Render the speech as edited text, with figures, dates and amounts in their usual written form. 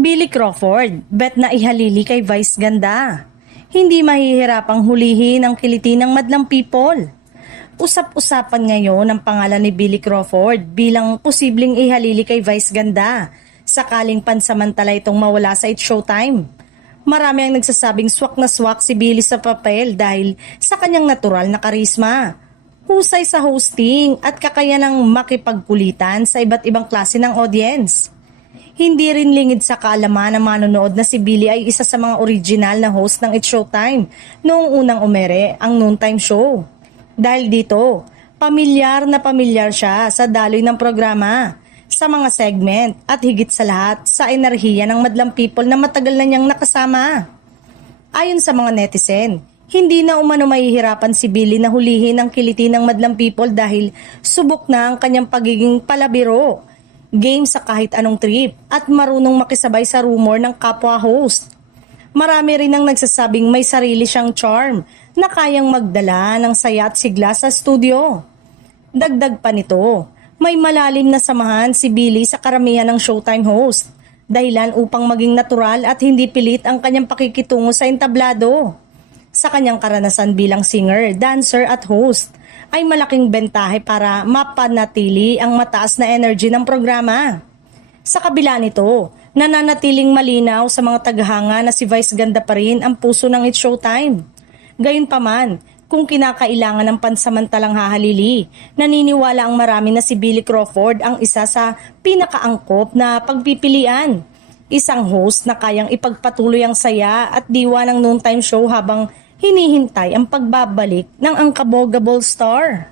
Billy Crawford, bet na ihalili kay Vice Ganda. Hindi mahihirapang hulihin ang kiliti ng madlang people. Usap-usapan ngayon ang pangalan ni Billy Crawford bilang posibleng ihalili kay Vice Ganda sakaling pansamantala itong mawala sa It's Showtime. Marami ang nagsasabing swak na swak si Billy sa papel dahil sa kanyang natural na karisma. Husay sa hosting at kakayanang makipagkulitan sa iba't ibang klase ng audience. Hindi rin lingid sa kaalaman ng manonood na si Billy ay isa sa mga original na host ng It's Showtime noong unang umere ang noontime show. Dahil dito, pamilyar na pamilyar siya sa daloy ng programa, sa mga segment at higit sa lahat sa enerhiya ng madlang people na matagal na niyang nakasama. Ayon sa mga netizen, hindi na umano mahihirapan si Billy na hulihin ang kiliti ng madlang people dahil subok na ang kanyang pagiging palabiro, game sa kahit anong trip at marunong makisabay sa rumor ng kapwa host. Marami rin ang nagsasabing may sarili siyang charm na kayang magdala ng saya at sigla sa studio. Dagdag pa nito, may malalim na samahan si Billy sa karamihan ng Showtime host, dahilan upang maging natural at hindi pilit ang kanyang pakikitungo sa entablado. Sa kanyang karanasan bilang singer, dancer at host, ay malaking bentahe para mapanatili ang mataas na energy ng programa. Sa kabila nito, nananatiling malinaw sa mga taghanga na si Vice Ganda pa rin ang puso ng It's Showtime. Gayunpaman, kung kinakailangan ng pansamantalang hahalili, naniniwala ang marami na si Billy Crawford ang isa sa pinakaangkop na pagpipilian. Isang host na kayang ipagpatuloy ang saya at diwa ng noontime show habang hinihintay ang pagbabalik ng angkabogable star.